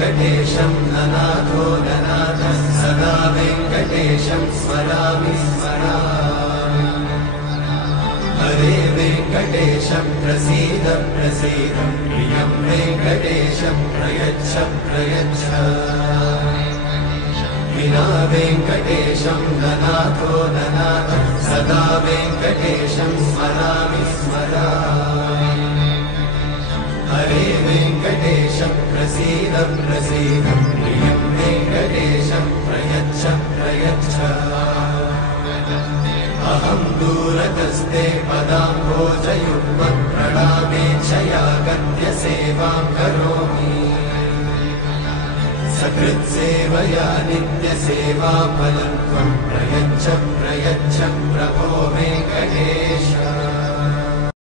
वेङ्कटेशं ननाथो ननाथः सदा वेङ्कटेशं स्मरामि स्मरामि हरे वेङ्कटेशं प्रसीद प्रसीद प्रियं वेङ्कटेशं प्रयच्छ प्रयच्छ विना वेङ्कटेशं ननाथो ननाथः सदा वेङ्कटेशं स्मरामि स्मरामि हरे वेङ्कटेशं प्रसीद प्रसीद प्रियं वेङ्कटेशं प्रयच्छ प्रयच्छ अहं दूरतस्ते पदाम्भोजयुग्मत् प्रणामेच्छया गद्य सेवां करोमि सकृत्सेवया नित्यसेवाफलं त्वं प्रयच्छ प्रयच्छ प्रभो वेङ्कटेश।